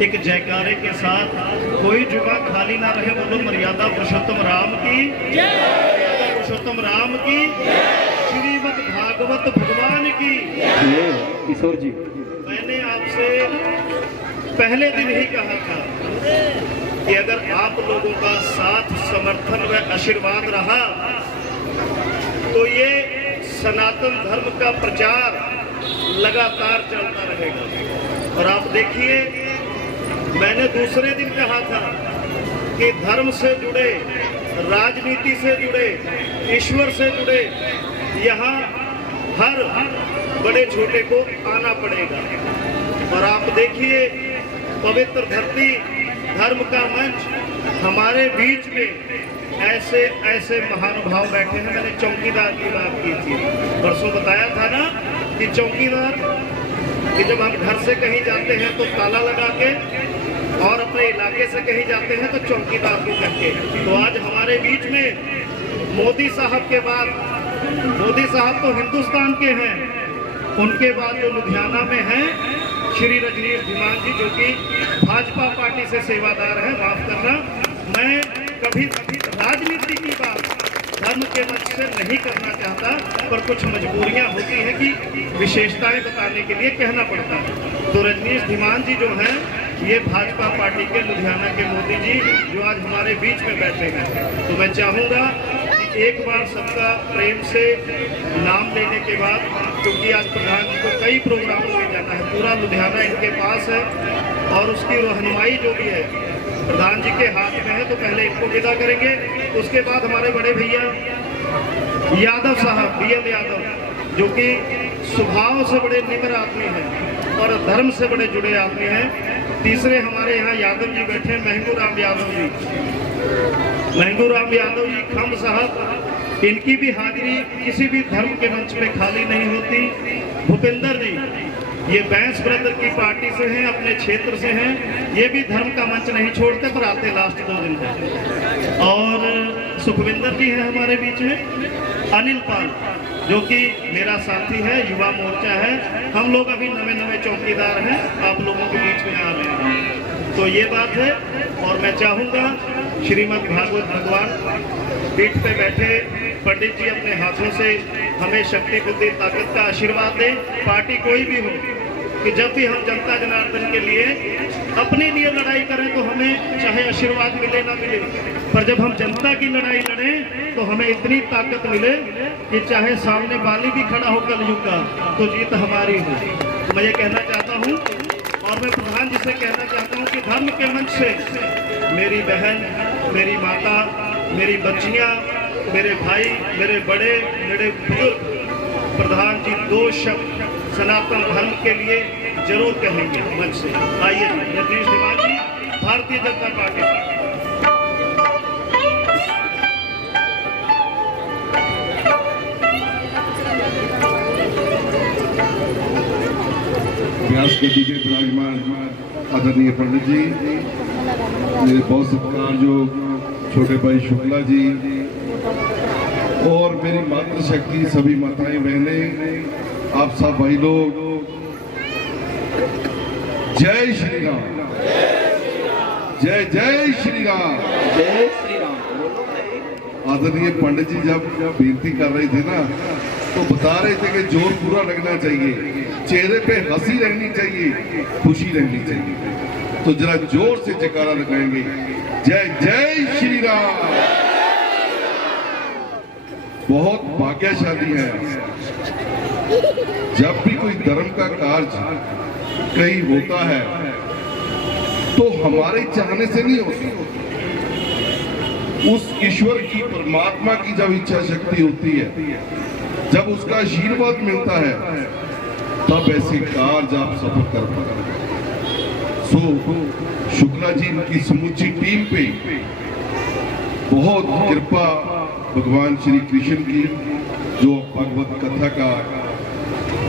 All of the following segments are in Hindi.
एक जयकारे के साथ कोई जुगा खाली ना रहे, बोलो मर्यादा पुरुषोत्तम राम की, मर्यादा पुरुषोत्तम राम की, श्रीमद् भागवत भगवान की। किशोर जी, मैंने आपसे पहले दिन ही कहा था कि अगर आप लोगों का साथ, समर्थन व आशीर्वाद रहा तो ये सनातन धर्म का प्रचार लगातार चलता रहेगा। और आप देखिए, मैंने दूसरे दिन कहा था कि धर्म से जुड़े, राजनीति से जुड़े, ईश्वर से जुड़े यहाँ हर बड़े छोटे को आना पड़ेगा। और आप देखिए, पवित्र धरती, धर्म का मंच, हमारे बीच में ऐसे ऐसे महानुभाव बैठे हैं। मैंने चौकीदार की बात की थी, परसों बताया था ना कि चौकीदार कि जब हम घर से कहीं जाते हैं तो ताला लगा के, और अपने इलाके से कहीं जाते हैं तो चौकीदार को करके। तो आज हमारे बीच में मोदी साहब के बाद, मोदी साहब तो हिंदुस्तान के हैं, उनके बाद जो लुधियाना में हैं श्री रजनीश धीमान जी, जो कि भाजपा पार्टी से सेवादार हैं। माफ करना, मैं कभी राजनीति की बात धर्म के मंच से नहीं करना चाहता, पर कुछ मजबूरियां होती हैं कि विशेषताएं बताने के लिए कहना पड़ता है। तो रजनीश धीमान जी जो हैं, ये भाजपा पार्टी के लुधियाना के मोदी जी जो आज हमारे बीच में बैठे हैं। तो मैं चाहूँगा कि एक बार सबका प्रेम से नाम लेने के बाद, क्योंकि आज प्रधान जी को कई प्रोग्रामों में जाना है, पूरा लुधियाना इनके पास है और उसकी रहनुमाई जो भी है प्रधान जी के हाथ में है। तो पहले इनको विदा करेंगे, उसके बाद हमारे बड़े भैया यादव साहब, BL यादव, जो कि स्वभाव से बड़े निम्र आदमी हैं और धर्म से बड़े जुड़े आदमी हैं। तीसरे हमारे यहाँ यादव जी बैठे, महंगू राम यादव जी, महंगू राम यादव जी खम साहब, इनकी भी हाजिरी किसी भी धर्म के मंच पे खाली नहीं होती। भूपेंद्र जी, ये बैंस ब्रदर की पार्टी से हैं, अपने क्षेत्र से हैं, ये भी धर्म का मंच नहीं छोड़ते, पर आते लास्ट 2 दिन है। और सुखविंदर जी हैं हमारे बीच में, अनिल पाल जो कि मेरा साथी है, युवा मोर्चा है, हम लोग अभी नवे नवे चौकीदार हैं, आप लोगों के बीच में आ रहे हैं। तो ये बात है। और मैं चाहूँगा श्रीमद् भागवत भगवान पीठ पे बैठे पंडित जी अपने हाथों से हमें शक्ति, बुद्धि, ताकत का आशीर्वाद दें। पार्टी कोई भी हो, कि जब भी हम जनता जनार्दन के लिए अपने लिए लड़ाई करें तो हमें चाहे आशीर्वाद मिले ना मिले, पर जब हम जनता की लड़ाई लड़ें तो हमें इतनी ताकत मिले कि चाहे सामने बाली भी खड़ा हो कलयुग का, तो जीत हमारी हो। मैं ये कहना चाहता हूँ, और मैं प्रधान जी से कहना चाहता हूँ कि धर्म के मंच से मेरी बहन, मेरी माता, मेरी बच्चियाँ, मेरे भाई, मेरे बड़े, मेरे बुजुर्ग, प्रधान जी 2 शब्द सनातन धर्म के लिए जरूर कहेंगे मंच से। आइए रजनीश धीमान जी, भारतीय जनता पार्टी। व्यास गद्दी पे विराजमान आदरणीय पंडित जी, मेरे बहुत सत्कारयोग छोटे भाई शुक्ला जी, और मेरी मातृशक्ति सभी माताएं बहनें, आप सब भाई लोग, जय श्री राम, जय जय श्री राम, जय श्री राम। आदरणीय पंडित जी जब बेनती कर रहे थे ना, तो बता रहे थे कि जोर पूरा लगना चाहिए, चेहरे पे हंसी रहनी चाहिए, खुशी रहनी चाहिए। तो जरा जोर से जयकारा लगाएंगे, जय जय श्री राम। बहुत भाग्यशाली है जब भी कोई धर्म का कार्य कहीं होता है तो हमारे चाहने से नहीं होती, उस ईश्वर की, परमात्मा की जब इच्छा शक्ति होती है, जब उसका आशीर्वाद मिलता है, तब ऐसे कार्य आप सफल कर पाते। सो शुक्ला जी की समूची टीम पे बहुत कृपा भगवान श्री कृष्ण की, जो भगवत कथा का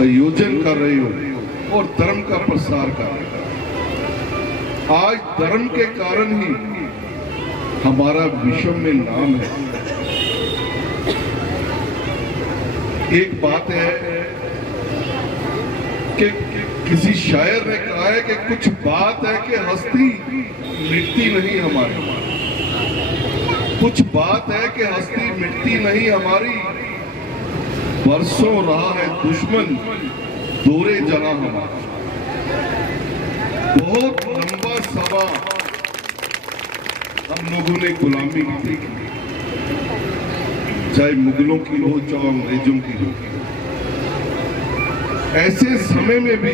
आयोजन कर रहे हो और धर्म का प्रसार कर रहे हो। आज धर्म के कारण ही हमारा विश्व में नाम है। एक बात है कि किसी शायर ने कहा है कि कुछ बात है कि हस्ती मिटती नहीं हमारी, कुछ बात है कि हस्ती मिटती नहीं हमारी, बरसों रहा है दुश्मन दौरे जहां हमारा। बहुत लंबा समा हम लोगों ने गुलामी की देखी, चाहे मुगलों की हो चाहे अंग्रेजों की हो। ऐसे समय में भी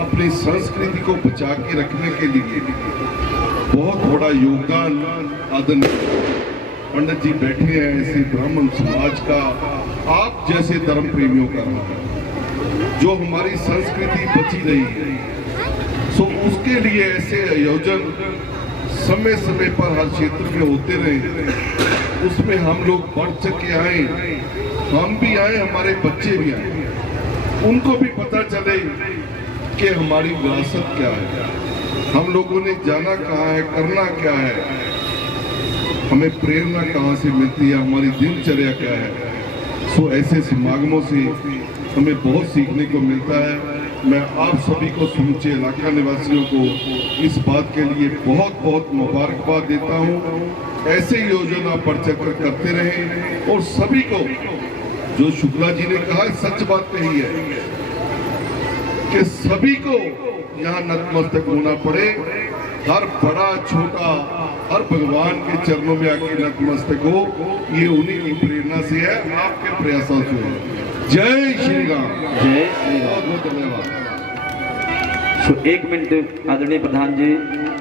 अपनी संस्कृति को बचा के रखने के लिए बहुत बड़ा योगदान आदरणीय पंडित जी बैठे हैं, ऐसे ब्राह्मण समाज का, आप जैसे धर्म प्रेमियों का रहा है, जो हमारी संस्कृति बची रही है। सो उसके लिए ऐसे आयोजन समय समय पर हर क्षेत्र में होते रहे, उसमें हम लोग बढ़ चुके आए, हम भी आए, हमारे बच्चे भी आए, उनको भी पता चले कि हमारी विरासत क्या है, हम लोगों ने जाना कहाँ है, करना क्या है, हमें प्रेरणा कहाँ से मिलती है, हमारी दिनचर्या क्या है। सो ऐसे समागमों से हमें बहुत सीखने को मिलता है। मैं आप सभी को, समूचे इलाका निवासियों को इस बात के लिए बहुत बहुत मुबारकबाद देता हूँ। ऐसे योजना आप बढ़ चढ़कर करते रहें और सभी को, जो शुक्ला जी ने कहा सच बात कही है कि सभी को यहाँ नतमस्तक होना पड़े, हर बड़ा छोटा हर भगवान के चरणों में आके नतमस्तक हो, ये उन्हीं की प्रेरणा से है, आपके प्रयासों से है। जय श्री राम। जय श्री राम। बहुत बहुत धन्यवाद। तो 1 मिनट आदरणीय प्रधान जी,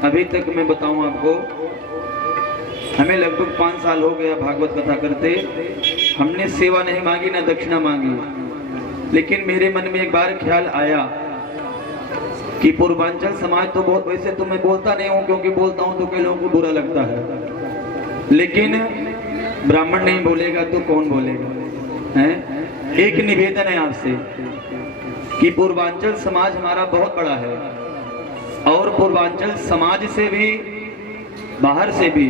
अभी तक मैं बताऊं आपको, हमें लगभग 5 साल हो गया भागवत कथा करते, हमने सेवा नहीं मांगी ना दक्षिणा मांगी, लेकिन मेरे मन में एक बार ख्याल आया कि पूर्वांचल समाज तो बहुत, वैसे तो मैं बोलता नहीं हूँ, क्योंकि बोलता हूँ तो कई लोगों को बुरा लगता है, लेकिन ब्राह्मण नहीं बोलेगा तो कौन बोलेगा, हैं? एक निवेदन है आपसे कि पूर्वांचल समाज हमारा बहुत बड़ा है, और पूर्वांचल समाज से भी, बाहर से भी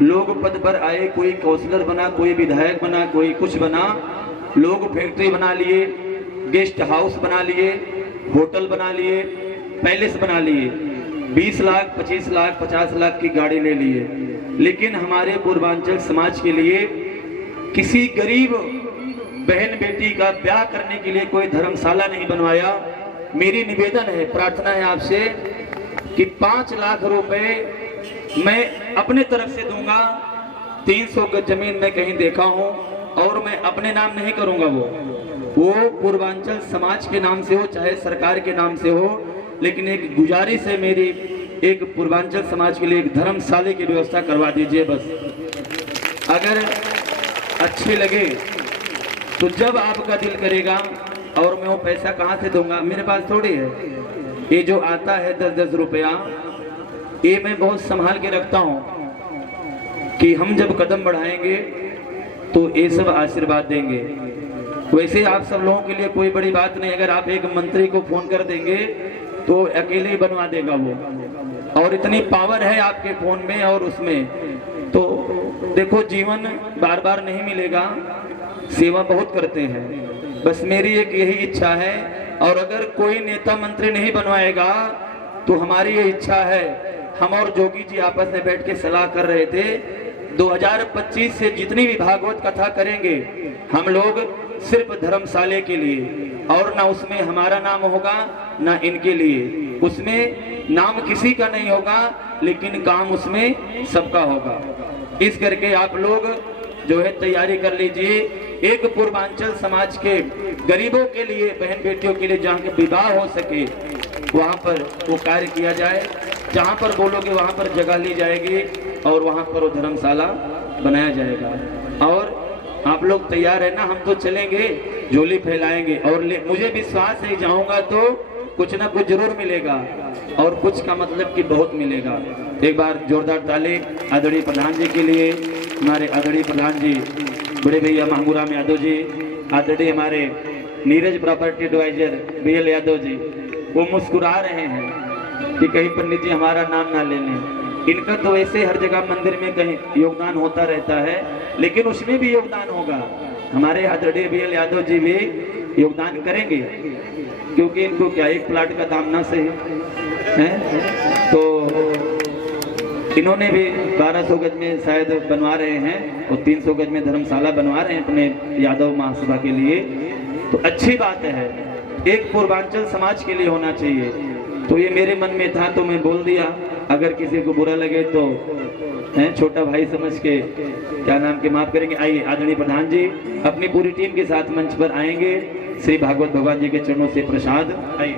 लोग पद पर आए, कोई काउंसलर बना, कोई विधायक बना, कोई कुछ बना, लोग फैक्ट्री बना लिए, गेस्ट हाउस बना लिए, होटल बना लिए, पैलेस बना लिए, 20 लाख 25 लाख 50 लाख की गाड़ी ले लिए, लेकिन हमारे पूर्वांचल समाज के लिए किसी गरीब बहन बेटी का ब्याह करने के लिए कोई धर्मशाला नहीं बनवाया। मेरी निवेदन है, प्रार्थना है आपसे कि 5 लाख रुपए मैं अपने तरफ से दूंगा। 300 गज जमीन में कहीं देखा हूं, और मैं अपने नाम नहीं करूंगा, वो पूर्वांचल समाज के नाम से हो चाहे सरकार के नाम से हो, लेकिन एक गुजारिश है मेरी, एक पूर्वांचल समाज के लिए एक धर्मशाला की व्यवस्था करवा दीजिए बस। अगर अच्छे लगे तो जब आपका दिल करेगा, और मैं वो पैसा कहाँ से दूंगा, मेरे पास थोड़ी है, ये जो आता है 10-10 रुपया, ये मैं बहुत संभाल के रखता हूँ कि हम जब कदम बढ़ाएंगे तो ये सब आशीर्वाद देंगे। वैसे आप सब लोगों के लिए कोई बड़ी बात नहीं, अगर आप एक मंत्री को फोन कर देंगे तो अकेले ही बनवा देगा वो, और इतनी पावर है आपके फोन में और उसमें। तो देखो, जीवन बार बार नहीं मिलेगा, सेवा बहुत करते हैं, बस मेरी एक यही इच्छा है। और अगर कोई नेता मंत्री नहीं बनवाएगा तो हमारी ये इच्छा है, हम और जोगी जी आपस में बैठ के सलाह कर रहे थे, 2025 से जितनी भी भागवत कथा करेंगे हम लोग सिर्फ धर्मशाले के लिए, और ना उसमें हमारा नाम होगा ना इनके लिए, उसमें नाम किसी का नहीं होगा, लेकिन काम उसमें सबका होगा। इस करके आप लोग जो है तैयारी कर लीजिए। एक पूर्वांचल समाज के गरीबों के लिए, बहन बेटियों के लिए जहाँ के विवाह हो सके वहाँ पर वो कार्य किया जाए, जहाँ पर बोलोगे वहाँ पर जगह ली जाएगी और वहाँ पर वो धर्मशाला बनाया जाएगा। और आप लोग तैयार है ना, हम तो चलेंगे, झोली फैलाएंगे, और मुझे विश्वास है जाऊंगा तो कुछ ना कुछ जरूर मिलेगा, और कुछ का मतलब कि बहुत मिलेगा। एक बार जोरदार ताली आदरणीय प्रधान जी के लिए, हमारे आदरणीय प्रधान जी बड़े भैया मांगूराम यादव जी, आदरणीय हमारे Neeraj property adviser BL Yadav ji, वो मुस्कुरा रहे हैं कि कहीं पंडित जी हमारा नाम ना ले लें। इनका तो वैसे हर जगह मंदिर में कहीं योगदान होता रहता है, लेकिन उसमें भी योगदान होगा। हमारे आदरणीय BL यादव जी भी योगदान करेंगे, क्योंकि इनको क्या एक प्लाट का दाम ना सही है। तो इन्होंने भी 1200 गज में शायद बनवा रहे हैं और 300 गज में धर्मशाला बनवा रहे हैं अपने यादव महासभा के लिए। तो अच्छी बात है, एक पूर्वांचल समाज के लिए होना चाहिए। तो ये मेरे मन में था तो मैं बोल दिया, अगर किसी को बुरा लगे तो छोटा भाई समझ के क्या नाम के माफ करेंगे। आइए आदरणीय प्रधान जी अपनी पूरी टीम के साथ मंच पर आएंगे, श्री भागवत भगवान जी के चरणों से प्रसाद। आइए।